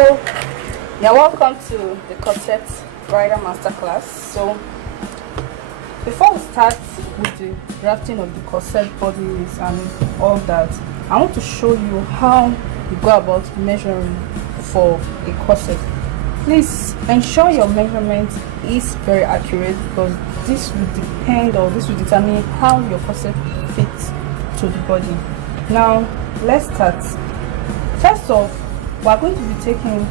So you're welcome to the corset bridal masterclass. So before we start with the drafting of the corset bodies and all that, I want to show you how you go about measuring for a corset. Please ensure your measurement is very accurate, because this will depend, or this will determine how your corset fits to the body. Now let's start. First off, we are going to be taking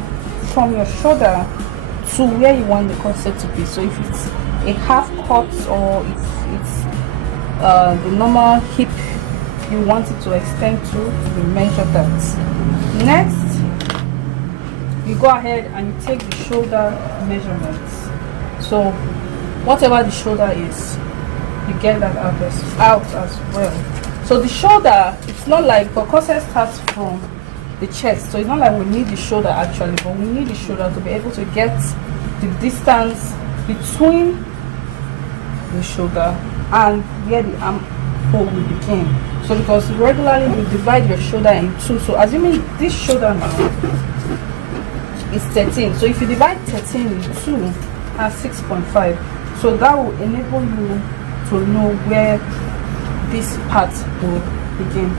from your shoulder to where you want the corset to be. So if it's a half cut, or if it's the normal hip you want it to extend to, you measure that. Next, you go ahead and you take the shoulder measurements. So whatever the shoulder is, you get that out as well. So the shoulder, it's not like, the corset starts from the chest, so it's not like we need the shoulder actually, but we need the shoulder to be able to get the distance between the shoulder and where the armhole will begin. So because regularly you divide your shoulder in two, so assuming this shoulder now is 13, so if you divide 13 in 2 and 6.5, so that will enable you to know where this part will begin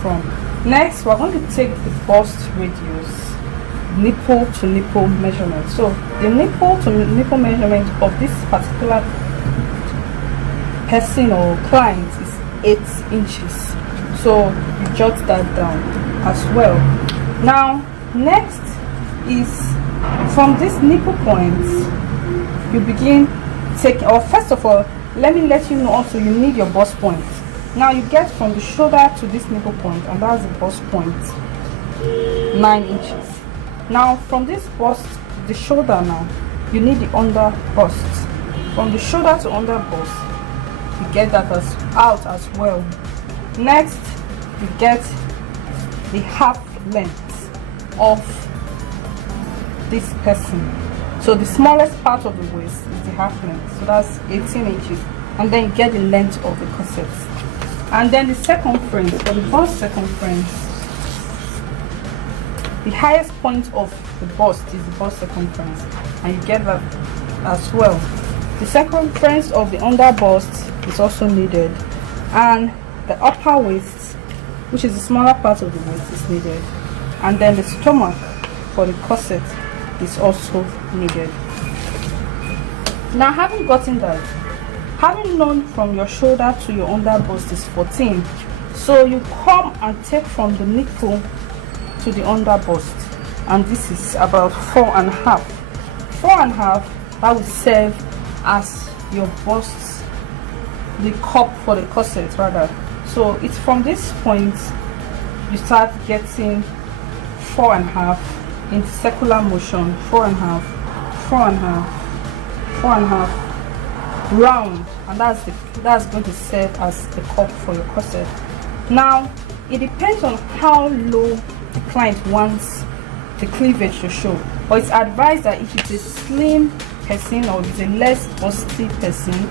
from. Next, we're going to take the bust radius, nipple to nipple measurement. So the nipple to nipple measurement of this particular person or client is 8 inches. So you jot that down as well. Now next is from this nipple points, you begin taking, or first of all, let me let you know also you need your bust point. Now you get from the shoulder to this nipple point, and that's the bust point, 9 inches. Now from this bust, the shoulder, now you need the under bust. From the shoulder to under bust, you get that out as well. Next, you get the half length of this person. So the smallest part of the waist is the half length, so that's 18 inches, and then you get the length of the corset. And then the circumference, for the bust circumference, the highest point of the bust is the bust circumference, and you get that as well. The circumference of the under bust is also needed, and the upper waist, which is the smaller part of the waist, is needed, and then the stomach for the corset is also needed. Now, having gotten that, having known from your shoulder to your under bust is 14, so you come and take from the nipple to the under bust, and this is about 4.5. 4.5, that will serve as your bust, the cup for the corset rather. So it's from this point you start getting 4.5 in circular motion, 4.5, 4.5, 4.5, round, and that's going to serve as the cup for your corset. Now it depends on how low the client wants the cleavage to show, but it's advised that if it's a slim person or it's a less busty person,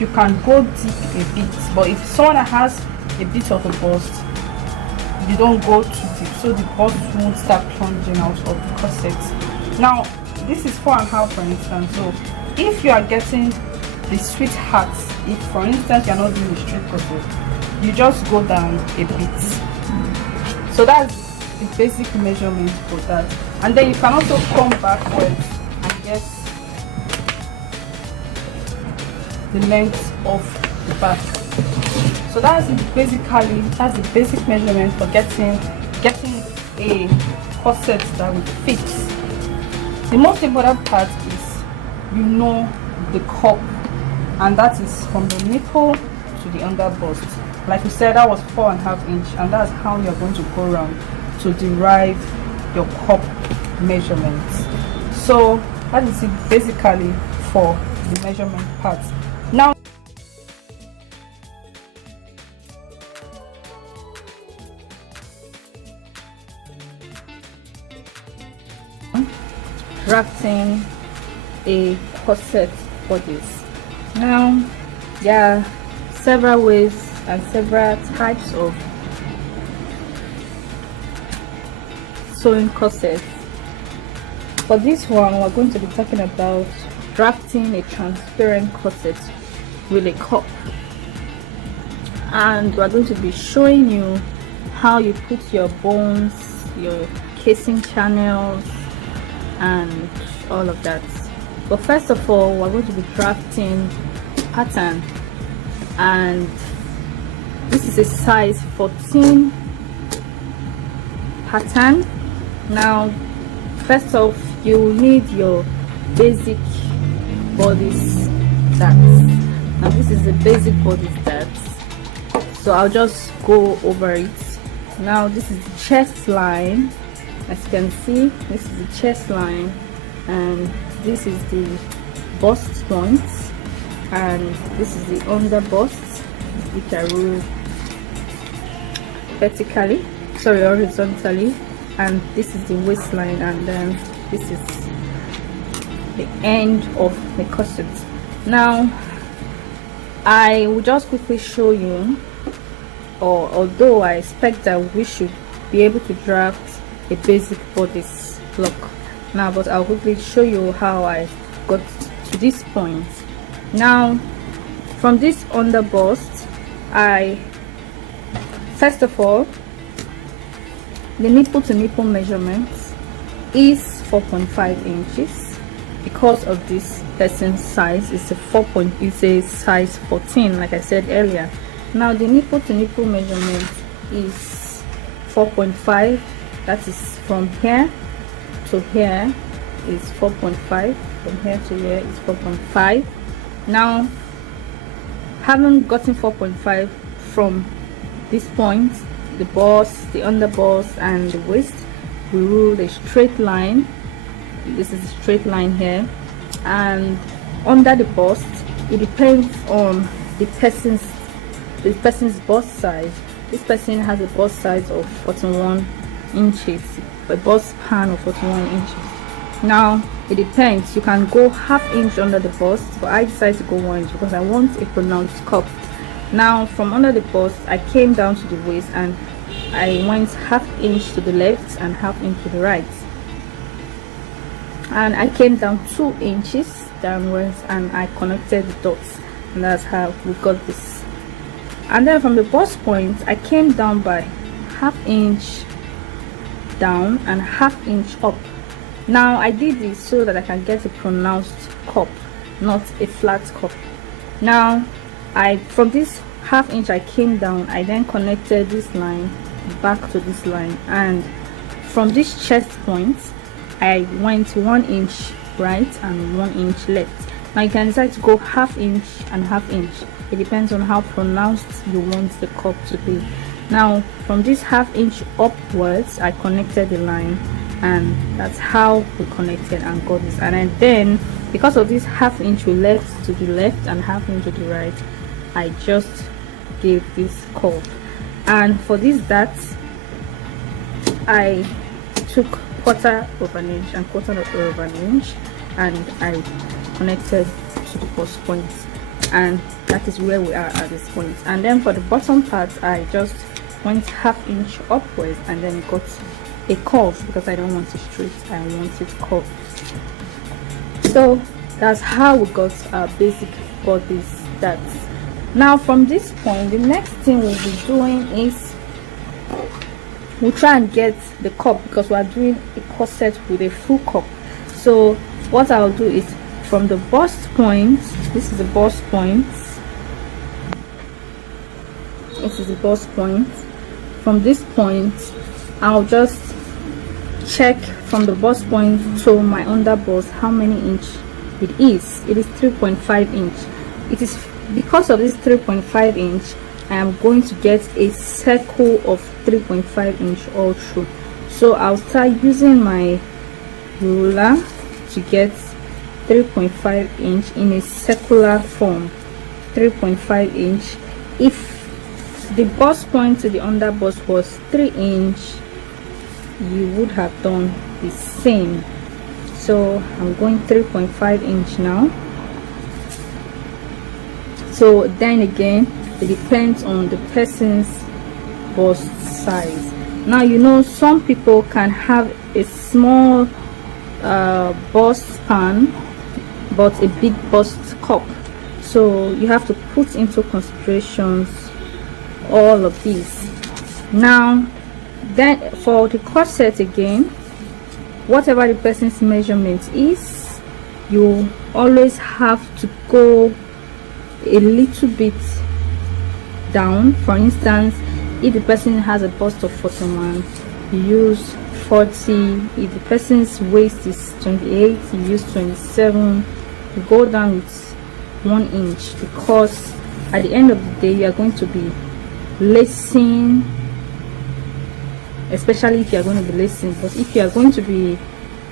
you can go deep a bit, but if someone has a bit of a bust, you don't go too deep, so the bust won't start plunging out of the corset. Now this is 4.5 for instance, so if you are getting the sweetheart, if for instance you're not doing the straight corset, you just go down a bit. So that's the basic measurement for that, and then you can also come backwards and get the length of the back. So that's the basic measurement for getting a corset that will fit. The most important part is you know the cup, and that is from the nipple to the under bust. Like we said, that was 4.5 inch, and that's how you're going to go around to derive your cup measurements. So that is it basically for the measurement part. Now drafting a corset bodies. Now there are several ways and several types of sewing corsets. For this one, we're going to be talking about drafting a transparent corset with a cup, and we're going to be showing you how you put your bones, your casing channels, and all of that. But first of all, we're going to be drafting pattern, and this is a size 14 pattern. Now first off, you will need your basic body stats. Now this is the basic body stats, so I'll just go over it. Now this is the chest line. As you can see, this is the chest line, and this is the bust points, and this is the under bust, which I rule horizontally, and this is the waistline, and then this is the end of the corset. Now I will just quickly show you, or although I expect that we should be able to draft a basic bodice look now, but I'll quickly show you how I got to this point. Now from this under bust, first of all, the nipple to nipple measurement is 4.5 inches because of this person's size. It's a size 14, like I said earlier. Now the nipple to nipple measurement is 4.5. that is from here to here is 4.5, from here to here is 4.5. Now, having gotten 4.5 from this point, the bust, the under bust, and the waist, we rule a straight line. This is a straight line here, and under the bust, it depends on the person's bust size. This person has a bust size of 41 inches, a bust span of 41 inches. Now it depends, you can go half inch under the bust, but I decided to go 1 inch because I want a pronounced cup. Now from under the bust, I came down to the waist, and I went half inch to the left and half inch to the right, and I came down 2 inches downwards, and I connected the dots, and that's how we got this. And then from the bust point, I came down by half inch down and half inch up. Now I did this so that I can get a pronounced cup, not a flat cup. Now from this half inch I came down, I then connected this line back to this line, and from this chest point I went 1 inch right and 1 inch left. Now you can decide to go half inch and half inch. It depends on how pronounced you want the cup to be. Now from this half inch upwards, I connected the line, and that's how we connected and got this. And then because of this half inch we left to the left and half inch to the right, I just gave this curve. And for this dots, I took 1/4 of an inch and 1/4 of an inch, and I connected to the bust point, and that is where we are at this point. And then for the bottom part, I just went half inch upwards and then got a curve because I don't want it straight, I want it curved. So that's how we got our basic body stats. Now from this point, the next thing we'll be doing is we'll try and get the cup, because we are doing a corset with a full cup. So what I'll do is, from the bust point, this is the bust point, this is the bust point. From this point, I'll just check from the bust point to my under bust how many inch it is. It is 3.5 inch. It is because of this 3.5 inch, I am going to get a circle of 3.5 inch all through. So I'll start using my ruler to get 3.5 inch in a circular form. 3.5 inch. If the bust point to the under bust was 3 inch, you would have done the same. So I'm going 3.5 inch now. So then again, it depends on the person's bust size. Now, you know, some people can have a small bust pan, but a big bust cup. So you have to put into considerations all of these. Now then, for the corset again, whatever the person's measurement is, you always have to go a little bit down. For instance, if the person has a bust of 41, you use 40. If the person's waist is 28, you use 27. You go down with 1 inch, because at the end of the day you are going to be lacing, especially if you are going to be lacing. But if you are going to be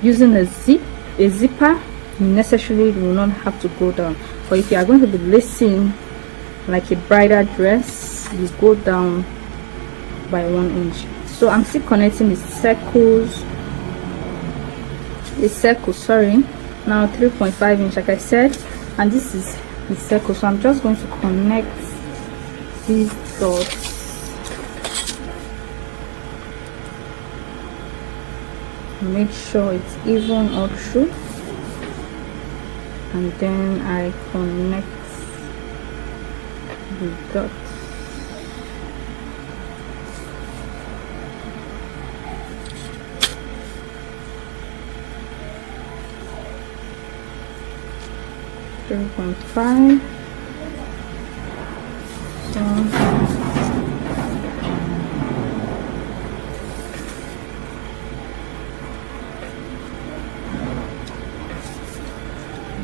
using a zipper, you necessarily will not have to go down. But if you are going to be lacing like a bridal dress, you go down by 1 inch. So I'm still connecting the circles, sorry, now 3.5 inch like I said, and this is the circle. So I'm just going to connect these dots. Make sure it's even all through, and then I connect the dots. .5.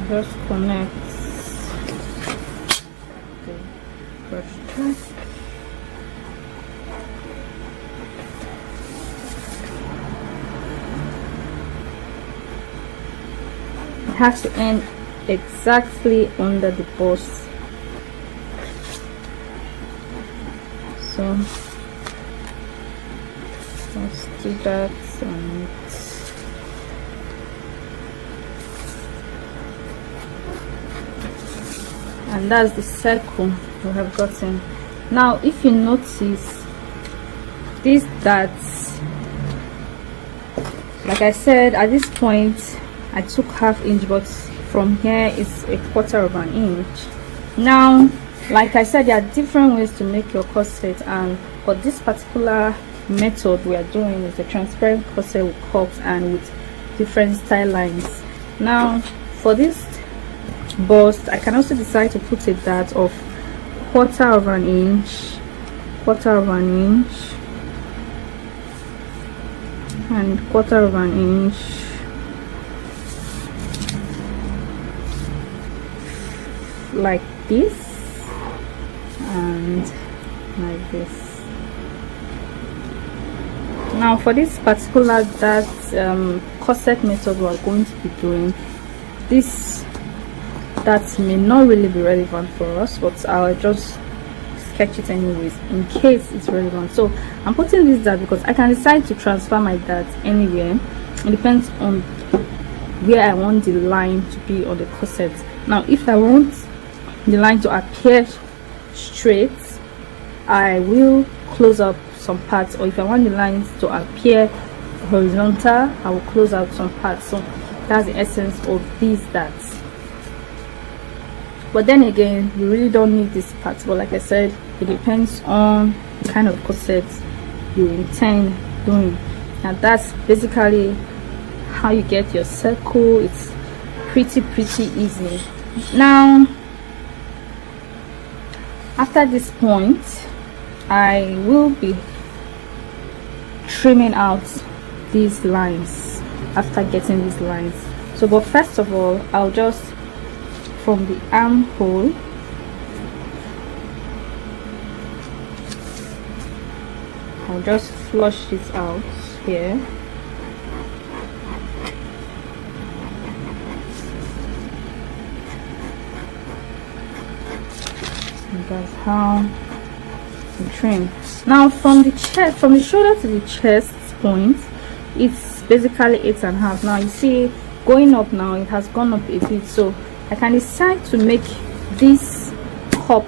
Just connect the brush track. It has to end exactly under the bust. So let's do that, and that's the circle we have gotten. Now if you notice these dots, like I said, at this point I took ½ inch, but from here it's a ¼ inch. Now like I said, there are different ways to make your corset, and for this particular method we are doing is a transparent corset with cups and with different style lines. Now for this bust, I can also decide to put a dart of ¼ inch, ¼ inch, and ¼ inch, like this and like this. Now for this particular dart corset method we are going to be doing, this that may not really be relevant for us, but I'll just sketch it anyways in case it's relevant. So I'm putting this dart because I can decide to transfer my dart anywhere. It depends on where I want the line to be on the corset. Now if I want the line to appear straight, I will close up some parts, or if I want the lines to appear horizontal, I will close out some parts. So that's the essence of these darts. But then again, you really don't need this part. But like I said, it depends on the kind of corset you intend doing. And that's basically how you get your circle. It's pretty easy. Now after this point, I will be trimming out these lines after getting these lines. So but first of all, I'll just, from the armhole, I'll just flush this out here. And that's how we trim. Now from the chest, from the shoulder to the chest point, it's basically 8.5. Now you see going up, now it has gone up a bit, so I can decide to make this cup,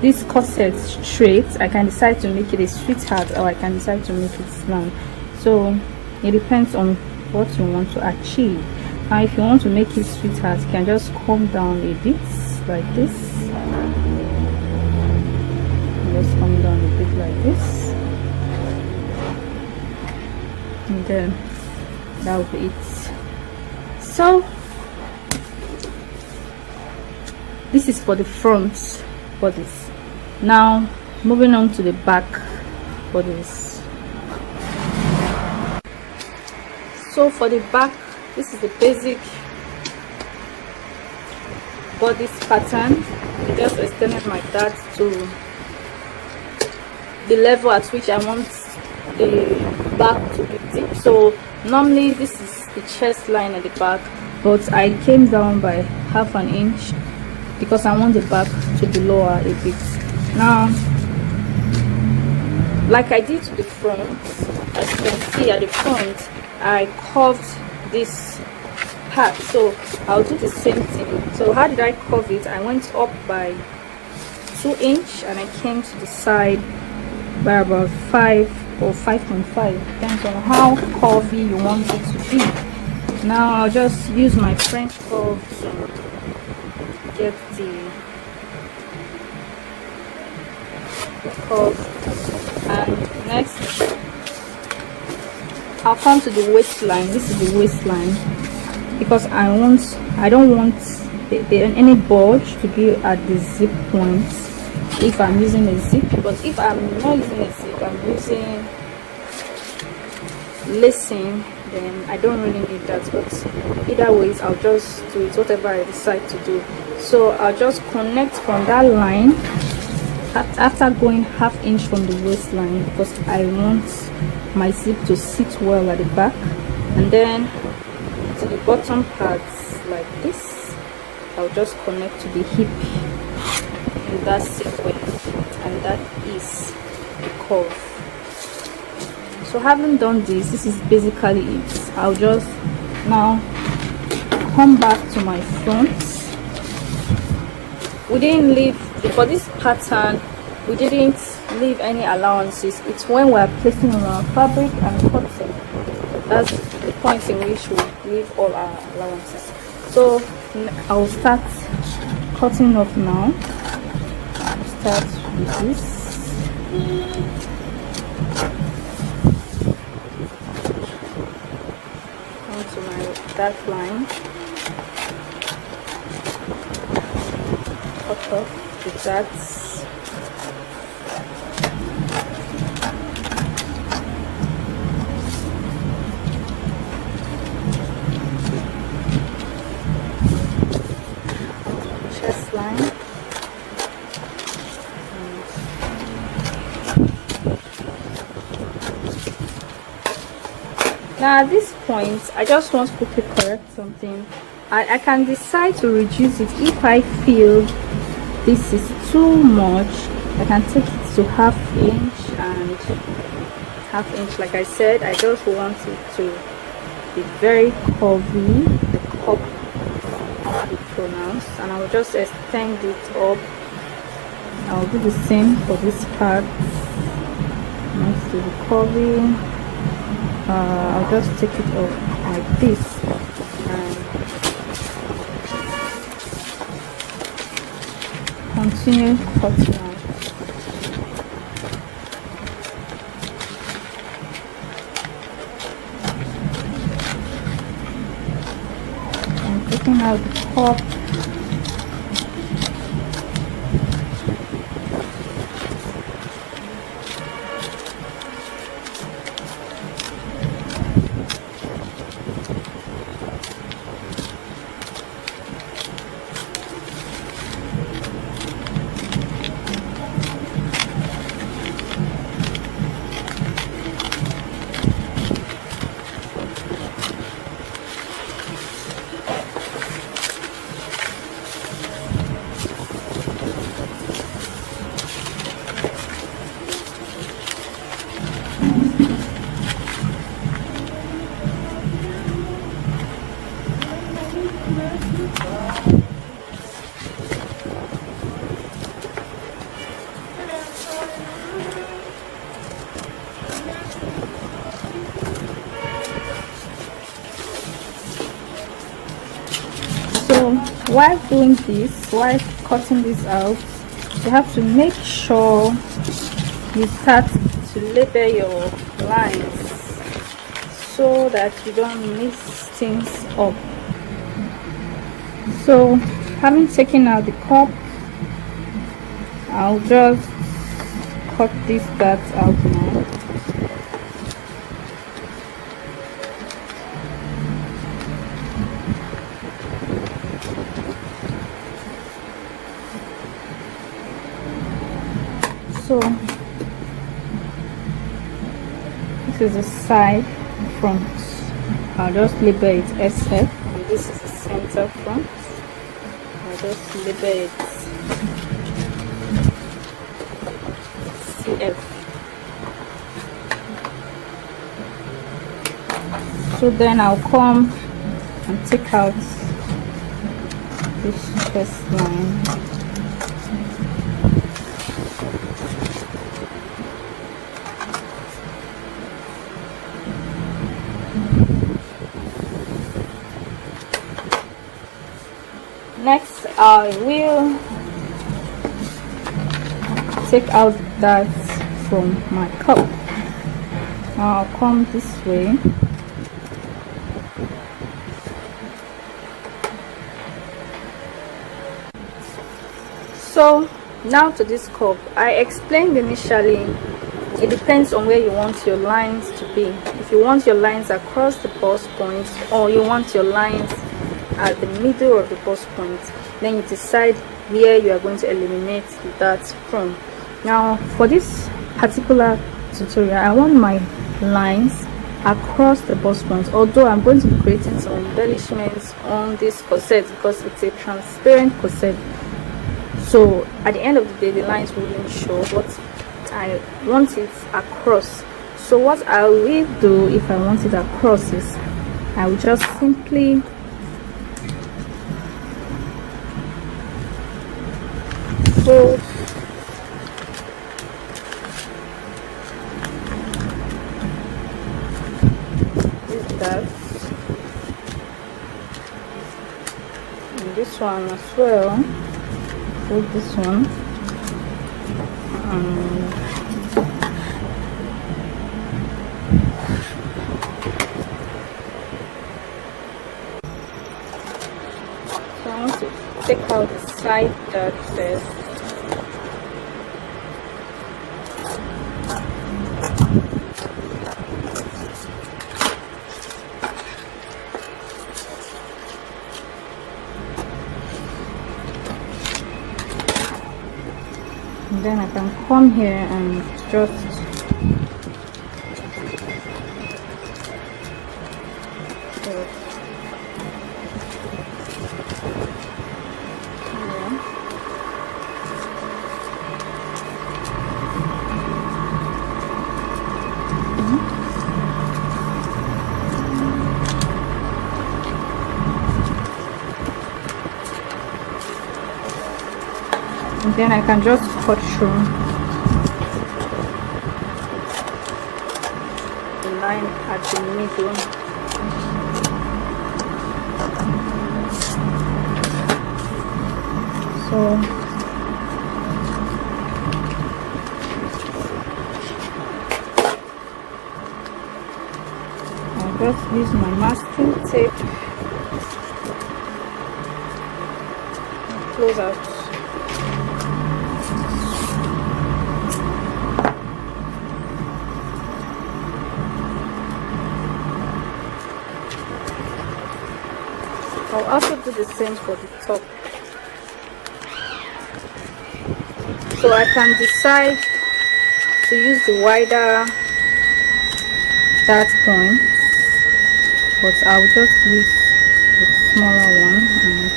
this corset straight. I can decide to make it a sweetheart, or I can decide to make it slant. So it depends on what you want to achieve. Now if you want to make it sweeter, you can just come down a bit like this. Just come down a bit like this, and then that will be it. So this is for the front bodies. Now moving on to the back bodies. So for the back, this is the basic bodice pattern. I just extended my dart to the level at which I want the back to be deep. So normally this is the chest line at the back, but I came down by half an inch because I want the back to be lower a bit. Now, like I did to the front, as you can see at the front, I curved this part, so I'll do the same thing. So how did I curve it? I went up by 2 inches and I came to the side by about 5 or 5.5, depends on how curvy you want it to be. Now I'll just use my French curve to get the curve. And next I'll come to the waistline. This is the waistline because I don't want any bulge to be at the zip point if I'm using a zip. But if I'm not using a zip, I'm using lacing, then I don't really need that. But either ways, I'll just do it whatever I decide to do. So I'll just connect from that line after going half inch from the waistline because I want my zip to sit well at the back, and then to the bottom parts like this, I'll just connect to the hip in that sequence, and that is the curve. So having done this is basically it. I'll just now come back to my front. We didn't leave for this pattern, we didn't leave any allowances. It's when we're placing on our fabric and cutting, that's the point in which we leave all our allowances. So I'll start cutting off now. I'll start with this. Come to my dark line, cut off the darts. Line. Now at this point, I just want to quickly correct something. I can decide to reduce it if I feel this is too much. I can take it to half inch and half inch. Like I said, I just want it to be very curvy, the cup be pronounced, and I'll just extend it up. I'll do the same for this part next to the curvy. I'll just take it up like this and continue cutting out. I'm taking out the top. while doing this, while cutting this out, you have to make sure you start to label your lines so that you don't mix things up. So having taken out the cup, I'll just cut this part out now. So this is the side front. I'll just label it SF, and this is the center front. I'll just label it CF. So then I'll come and take out this chest line. Next, I will take out that from my cup. I'll come this way. So now to this cup, I explained initially it depends on where you want your lines to be. If you want your lines across the bust points, or you want your lines at the middle of the bust point, then you decide where you are going to eliminate that from. Now for this particular tutorial, I want my lines across the bust points, although I'm going to be creating some embellishments on this corset because it's a transparent corset. So at the end of the day, the lines wouldn't show, but I want it across. So what I will do if I want it across is I will just simply fold this dart and this one as well. Fold this one and so I want to take out the side dart first. And then I can come here and just and then I can just cut through the line at the middle. So I'll just use my masking tape and close out. I'll also do the same for the top. So I can decide to use the wider dart point, but I'll just use the smaller one and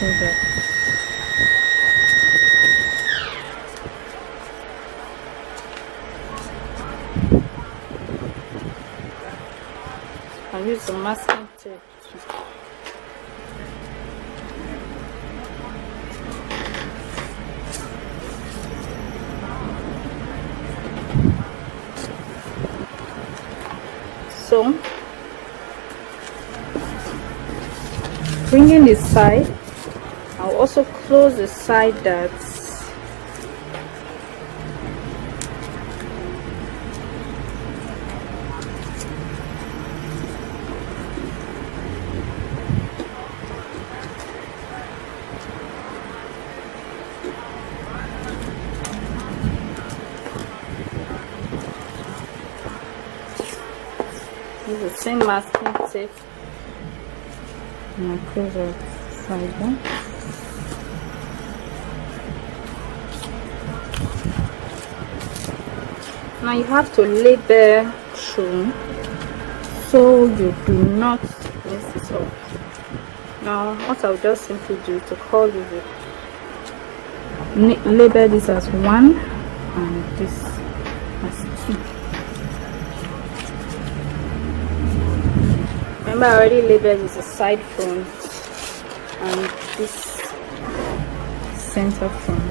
do that. I'll use the masking tape. So bringing this side, I'll also close the side that's use the same masking tape and I close the side down. Now you have to label through so you do not mess it up. Now what I'll just simply do to call this, label this as 1 and this as 2. Remember, I already labeled this a side front and this center front.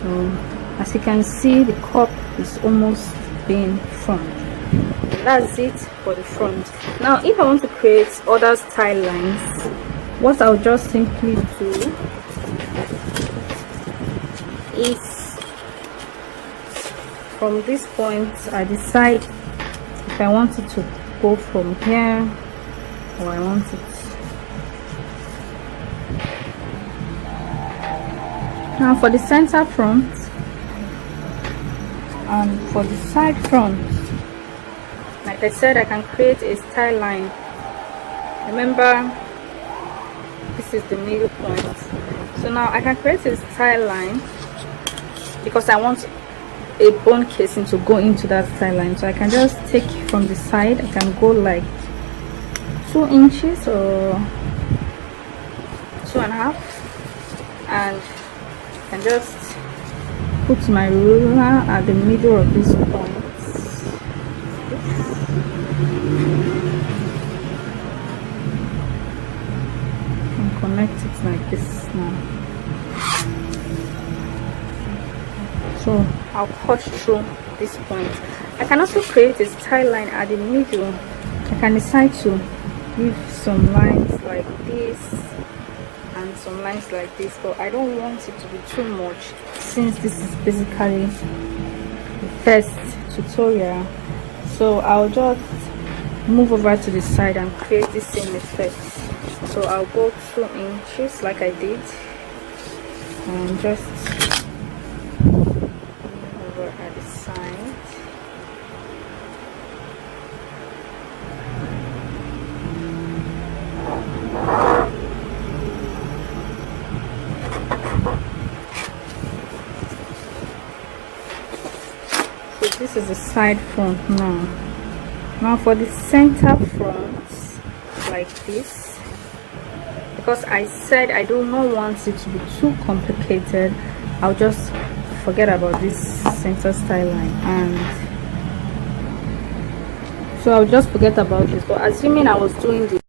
So as you can see, the cup is almost being front. That's it for the front. Now if I want to create other style lines, what I'll just simply do is from this point I decide if I want it to go from here or I want it. Now for the center front and for the side front, like I said, I can create a style line. Remember, this is the middle point. So now I can create a style line because I want a bone casing to go into that style line. So I can just take from the side, I can go like 2 inches or 2.5, and I can just put my ruler at the middle of this point and connect it like this now. So I'll cut through this point. I can also create a style line at the middle. I can decide to give some lines like this and some lines like this, but I don't want it to be too much since this is basically the first tutorial. So I'll just move over to the side and create the same effect. So I'll go 2 inches like I did and just over at the side. So this is the side front now. Now for the center front, like this, because I said I do not want it to be too complicated, I'll just forget about this center style line, and so I'll just forget about this. But assuming I was doing this,